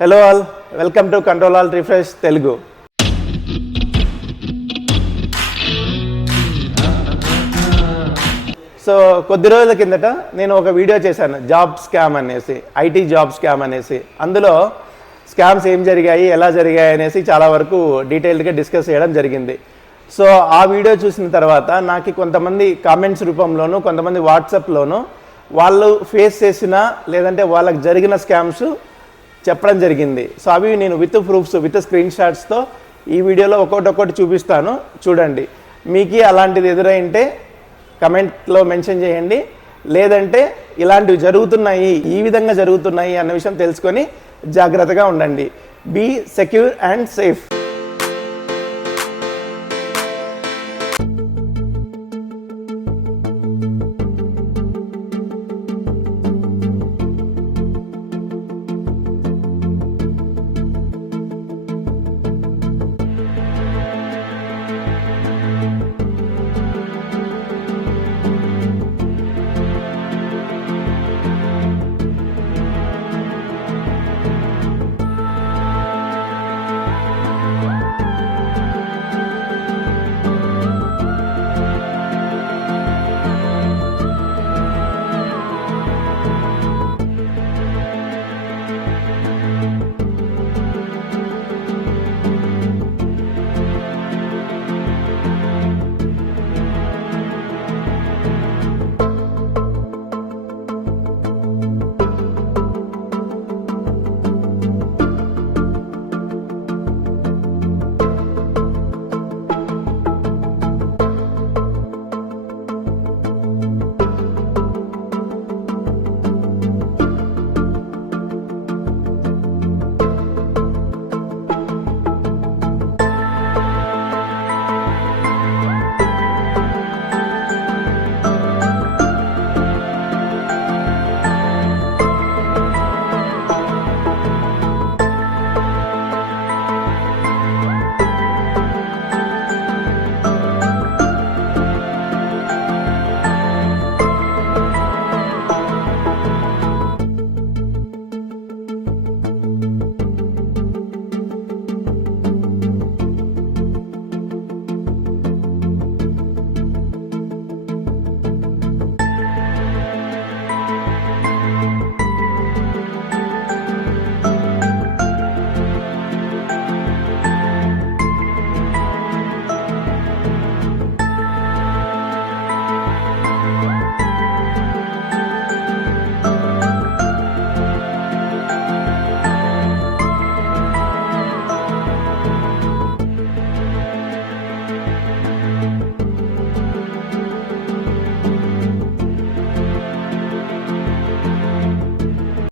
Hello all, welcome to control all refresh Telugu. So కొద్ది రోజుల కిందట నేను ఒక వీడియో చేశాను, జాబ్ స్కామ్ అనేసి, ఐటీ జాబ్ స్కామ్ అనేసి. అందులో స్కామ్స్ ఏం జరిగాయి, ఎలా జరిగాయి అనేసి చాలా వరకు డీటెయిల్డ్గా డిస్కస్ చేయడం జరిగింది. సో ఆ వీడియో చూసిన తర్వాత నాకు కొంతమంది కామెంట్స్ రూపంలోనూ, కొంతమంది వాట్సాప్లోనూ వాళ్ళు ఫేస్ చేసిన లేదంటే వాళ్ళకి జరిగిన స్కామ్స్ చెప్పడం జరిగింది. సో అవి నేను విత్ ప్రూఫ్స్, విత్ స్క్రీన్ షాట్స్తో ఈ వీడియోలో ఒక్కొక్కటి చూపిస్తాను, చూడండి. మీకు అలాంటిది ఎదురైంటే కమెంట్లో మెన్షన్ చేయండి, లేదంటే ఇలాంటివి జరుగుతున్నాయి, ఈ విధంగా జరుగుతున్నాయి అన్న విషయం తెలుసుకొని జాగ్రత్తగా ఉండండి. Be secure and safe.